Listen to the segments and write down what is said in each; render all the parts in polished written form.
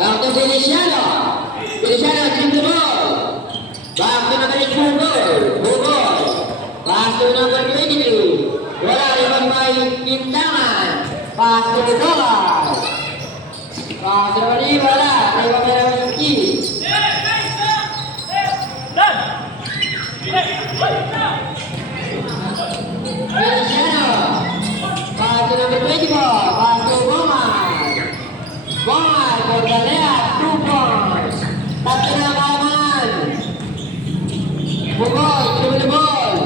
Back to Feliciano. Feliciano, dribble the ball. Back to number 8, Bugol. Pass to number 22. Wala, rebound by Quintaman. Pass to Nicolas. Pass to number 3, wala. Rebound by number 15. Feliciano. Pass to number 24. Pass to Gomay. Gomay for the left. 2 points. Tatlo na kalaman. Bugoy, dribble the ball.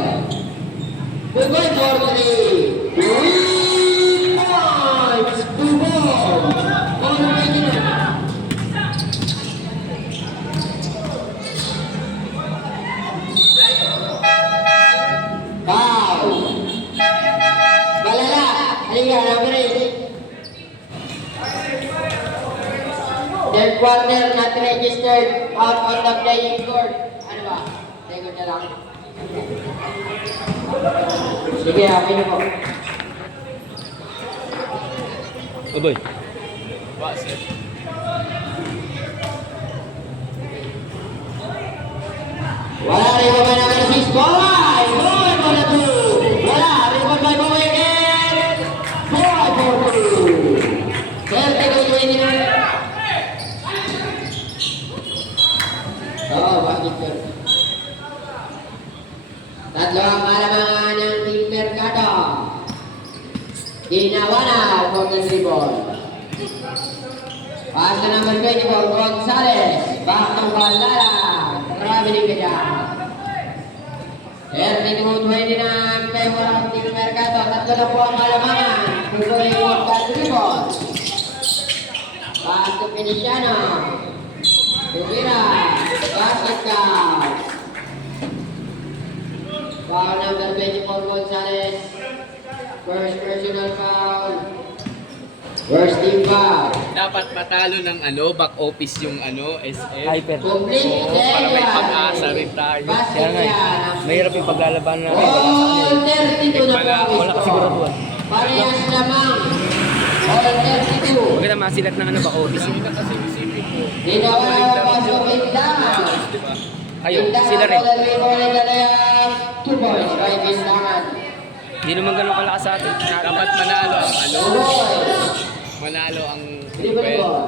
Bugoy for 3. 3 points. Bugoy. All ready na. Foul. Balala. Halika, number 8. Third quarter, not registered. Out on the playing court. Ano ba? Record na lang. Sige, akin na po. Aboy. Wala, rebound by number 6. Boy! Boy for the 2. Wala, rebound by Boy again. Boy for 2. 30-29. Oh, bakit yun? Tatlo ang kalamangan ng Team Mercado. Ginawa na for the dribble. Pass to number 24, Gonzales. Back to Balala. Traveling ka dyan. 32-29 favor ang Team Mercado. Tatlo na po ang kalamangan. Pugoy for the dribble. Pass to Feliciano. Tubira. Basket count. Foul number 24, Gonzales. First personal foul. First team foul. Dapat matalo ng back office yung SF. Hyper. Complete Oo, para may pag-asa rin tayo. Kaya nga mahirap yung paglalaban namin. All 32 na po. Wala kasiguraduhan. Parehas lamang. All 32. Maganda masilat ng back office. Kasi kasi isipin mo. Dinawa pa sa Bintangan. Kayo, sila rin. 2 points by Bintangan. Hindi naman ganun kalakas sa atin. Dapat manalo ang Bugoy. manalo ang Dribble ball.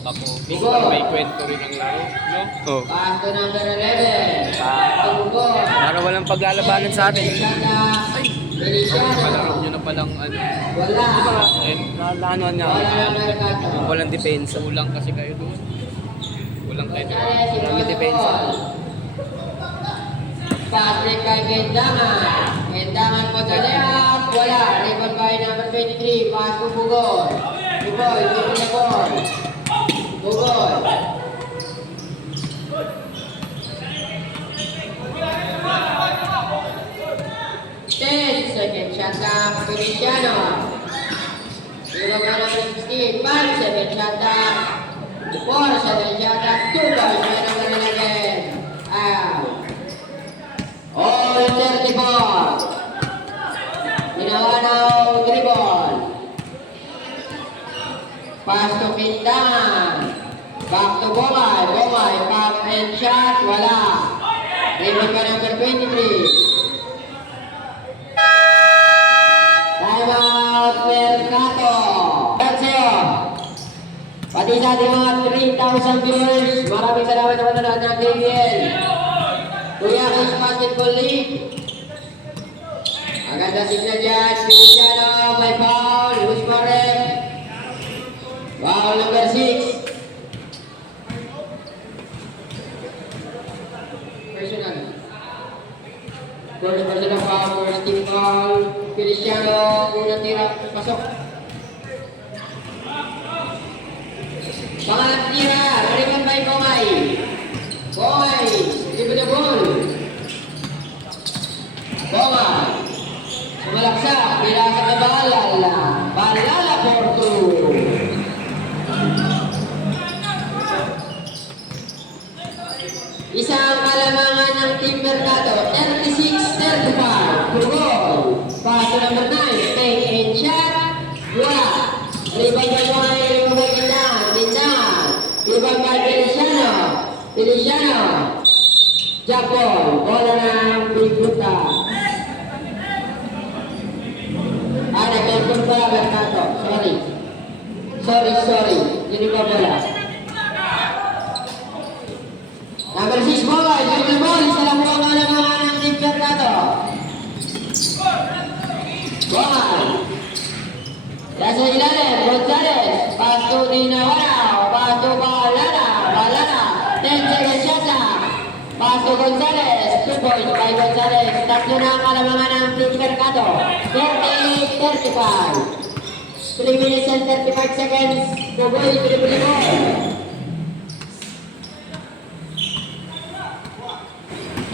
back office para may kwento rin ang laro, no? Oh. Pass to number 11. Bugoy. Para walang paglalabanan sa atin. Palaro nyo na palang Wala. Nalanuan nga. Wala ang Mercado. Walang depensa. kulang kasi kayo doon. Kulang kayo doon. Walang depensa. Pass break by Bendangan. Bendangan po sa left. Wala. Rebound by number 23. Pass to Bugoy. Bugoy, dribble the ball. Bugoy. Second shot clock, Feliciano. Rebound by number 16. 5 second shot clock. 4 second shot clock. 2 points by number 11. Out. All 34. Ginawa ng dribble. Pass to Quintaman. Back to Gomay. Gomay, pop and shot. Wala. Rebound by number 23. Time out, Mercado. That's it. Pati sa ating mga 3,000 viewers, maraming salamat sa panonood ng KBL. Kuya Kiss Basketball League. Maganda signal dyan. Feliciano, may foul. Who's correct? Foul number 6. Personal. First personal foul. First team foul. Feliciano, unang tira. Pasok. Pangalan tira. Rebound by Gomay. Gomay. Dribble the ball. Gomay. Sumalaksak. Pinasa ka Balala. Balala for 2. Isang kalamangan ng Team Mercado. 36-35. Goal. Pass to number 9. Take and shot. Wala. Rebound by Bongay, rebound by Quintangan. Rebound by Feliciano. Feliciano. Japon, bola ng Biguta. Nag-confirm pala Mercato. Sorry. Hindi pa bola. Number 6 bola, dribble ball. Isa lang po ang mga ng Team Mercato. Ball. Nasa ilalim, Gonzales. Pass to Dinawara. Pass to Balana. 10 seconds yata. Pass to Gonzales. 2 points by Gonzales. Tatlo na ang kalamangan ng Team Mercato. 38-35. 3 minutes and 35 seconds. Bugoy, dribble ball.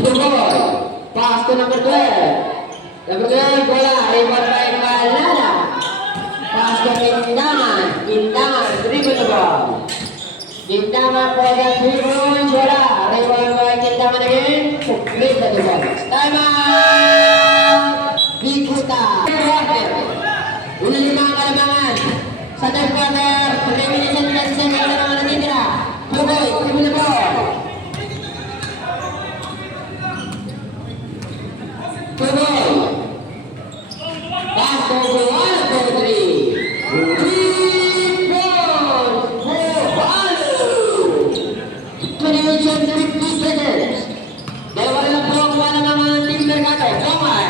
Bugoy. Pass to number 12. Number 12, bola. Rebound by Balana. Pass to Quintangan. Dribble ball. Quintangan for the 3 points. Bola. Rebound by Quintangan again. Complete the ball. Time out. Biguta. Una lima ang kalamangan. Sa third quarter, 3 minutes and 10 seconds na naman natitira. Bugoy, dribble ball. Bugoy. Pass to Bualo for 3. Rebound for Bualo. 20 minutes and 50 seconds. Dalawa na lang po ang kalamangan ng Team Mercato. Bongay.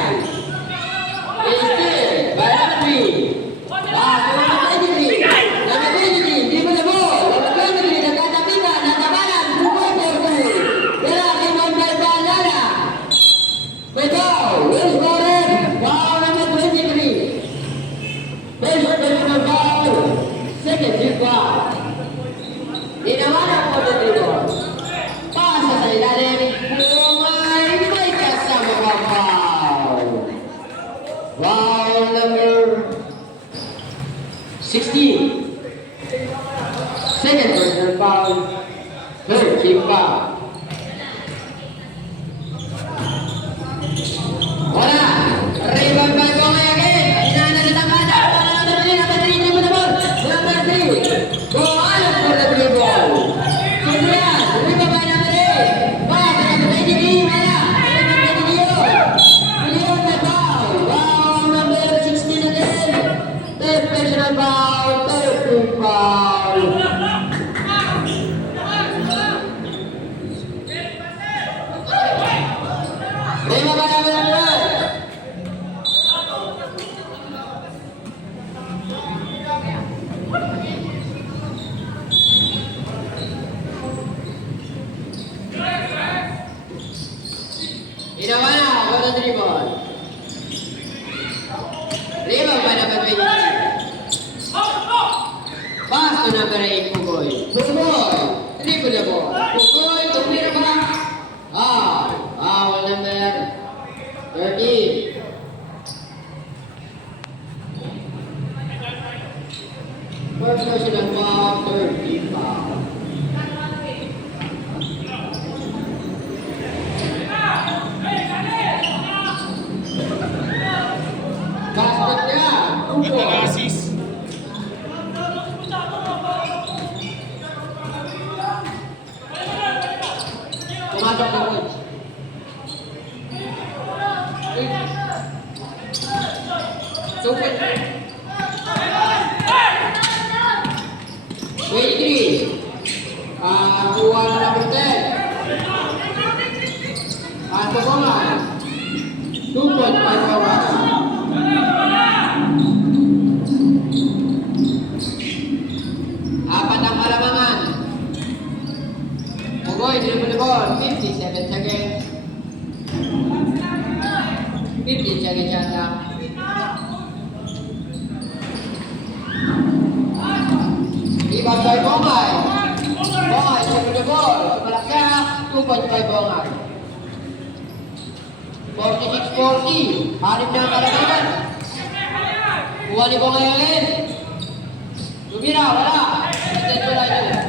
Foul number 16. Second personal foul. Third team foul. Wala. Rebound by Bongay again. Inaana sa tangkada. Number 3, dribble the ball. Number 3. Go out for the three ball. Sundrian. Rebound by number 8. Pass to number 23. Wala. Rebound by Leon by foul. Foul number 16 again. Third personal foul. Third team foul. Rebound by number 1. Inawana, golden dribble. Rebound by number 23. Pass to number 8, Pugoy. Pugoy, dribble the ball. Pugoy, tumira ba? Foul number 13. First personal foul, 13 foul. Basket niya. Nag-assist. Pumasok na coach. Super. 23. Kuha na number 10. Paso ko nga. 2.5 hours. Apat ang kalamangan. Pugoy, dribble the ball. 57 seconds. 15 seconds yata. Rebound by Bongay. Bongay, dribble the ball. Sumalakya. 2.5 Bongay. 46-40. Hanip na ang kalamangan. Kuha ni Bongay ulit. Lumira, wala. Extend wala yun.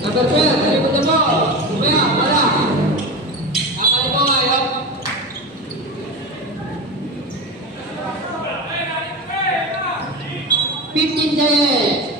Number 12, dribble the ball. Lumira, wala. Nakali Bongay, up. 15 seconds.